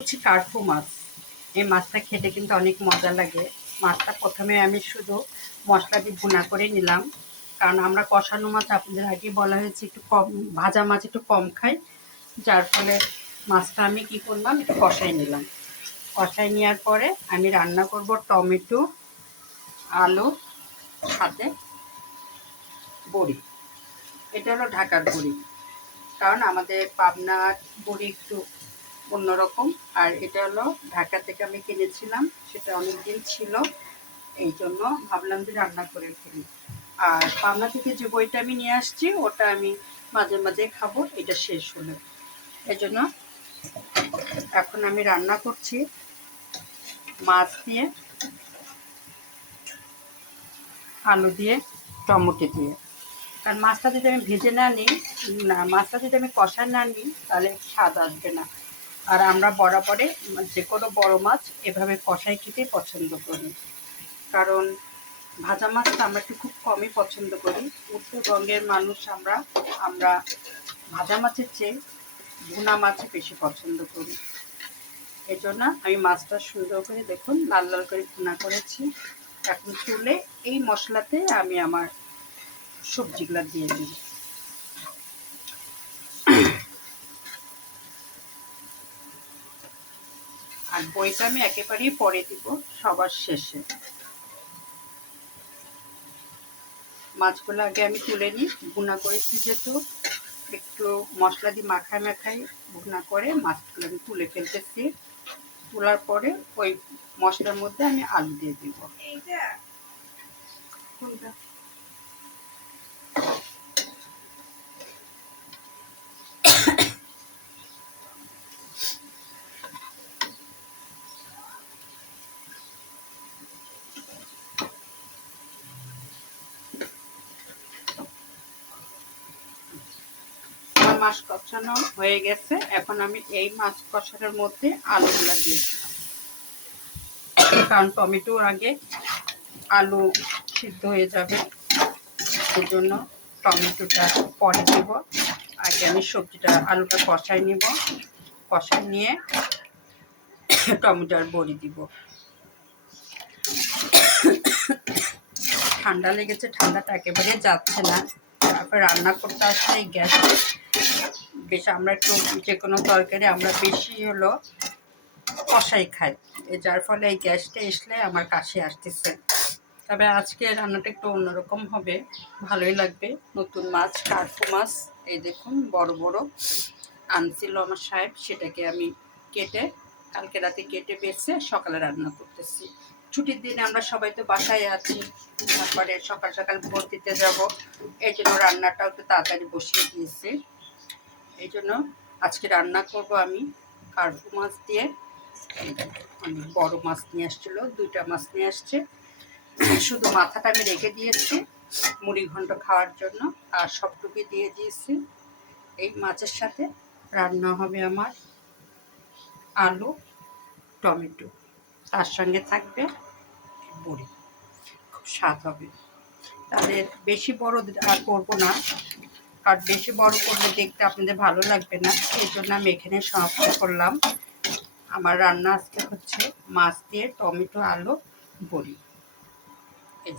হচ্ছে কার্পু মাছ। এই মাছটা খেতে কিন্তু অনেক মজা লাগে। মাছটা প্রথমে আমি শুধু মশলা দিয়ে ভুনা করে নিলাম, কারণ আমরা কষানো মাছ আপনাদের আগে বলা হয়েছে একটু কম, ভাজা মাছ একটু কম খাই, যার ফলে মাছটা আমি কী করলাম, একটু কষাই নিলাম। কষাই নেওয়ার পরে আমি রান্না করব টমেটো, আলু, সাথে বড়ি। এটা হলো ঢাকার বড়ি, কারণ আমাদের পাবনার বড়ি একটু অন্যরকম। আর এটা হলো ঢাকা থেকে আমি কিনেছিলাম, সেটা অনেক দিন ছিল, এই জন্য ভাবলাম যে রান্না করে ফেলি। আর পাবনা থেকে যে বইটা আমি নিয়ে আসছি ওটা আমি মাঝে মাঝে খাবো, এটা শেষ হলে। এই জন্য এখন আমি রান্না করছি মাছ দিয়ে, আলু দিয়ে, টমেটো দিয়ে। কারণ মাছটা যদি আমি ভেজে না নিই, মাছটা যদি আমি কষা না নিই, তাহলে স্বাদ আসবে না। আর আমরা বরাবরে যে কোনো বড় মাছ এভাবে কষাই খেতেই পছন্দ করি, কারণ ভাজা মাছটা আমরা একটু খুব কমই পছন্দ করি। উত্তরবঙ্গের মানুষ আমরা আমরা ভাজা মাছের চেয়ে ভুনা মাছ বেশি পছন্দ করি। এই জন্য আমি মাছটা সুন্দর করে দেখুন লাল লাল করে ভুনা করেছি। এখন তুলে এই মশলাতে আমি আমার সবজিগুলো দিয়ে দিই। আর বইটা আমি একেবারেই পরে দিব, সবার শেষে। মাছগুলো আগে আমি তুলে নিই, ভুনা করেছি যেহেতু একটু মশলা দিয়ে মাখায় মাখায় ভুনা করে মাছগুলো আমি তুলে ফেলতেছি। তোলার পরে ওই মশলার মধ্যে আমি আলু দিয়ে দিব। মাছ কষানো হয়ে গেছে, এখন আমি এই মাছ কষানোর মধ্যে আলুগুলো দিয়ে দিলাম, কারণ টমেটোর আগে আলু সিদ্ধ হয়ে যাবে, সেজন্য টমেটোটা পরে দেব। আগে আমি সবজিটা আলুটা কষাই নিব, কষাই নিয়ে টমেটো আর বড়ি দিব। ঠান্ডা লেগেছে, ঠান্ডাটা একেবারে যাচ্ছে না। তারপর রান্না করতে আসলে এই গ্যাস বেশ, আমরা একটু যে কোনো তরকারি আমরা বেশি হলো কষাই খাই, যার ফলে এই গ্যাসটা আসলে আমার কাশি আসতেছে। তবে আজকে রান্নাটা একটু অন্যরকম হবে, ভালোই লাগবে। নতুন মাছ, কার্পু মাছ, এই দেখুন বড় বড় আনছিল আমার সাহেব, সেটাকে আমি কেটে কালকে রাতে কেটে বেছে সকালে রান্না করতেছি। ছুটির দিনে আমরা সবাই তো বাসায় আছি, তারপরে সকাল সকাল ভোর দিতে যাব, এই জন্য রান্নাটাও একটু তাড়াতাড়ি বসিয়ে দিয়েছি। এই জন্য আজকে রান্না করব আমি কার্পু মাছ দিয়ে। অনেক বড় মাছ নিয়ে আসছিলো, 2টা মাছ নিয়ে আসছে, শুধু মাথাটা আমি রেখে দিয়েছি মুড়ি ঘন্ট খাওয়ার জন্য, আর সবটুকুই দিয়ে দিয়েছি। এই মাছের সাথে রান্না হবে আমার আলু, টমেটো, তার সঙ্গে থাকবে বড়ি, খুব স্বাদ হবে। তাদের বেশি বড় আর করবো না, কারণ বেশি বড় করলে দেখতে আপনাদের ভালো লাগবে না, এই জন্য আমি এখানে সমাপ্ত করলাম। আমার রান্না আজকে হচ্ছে মাছ দিয়ে টমেটো, আলু, বড়ি। এই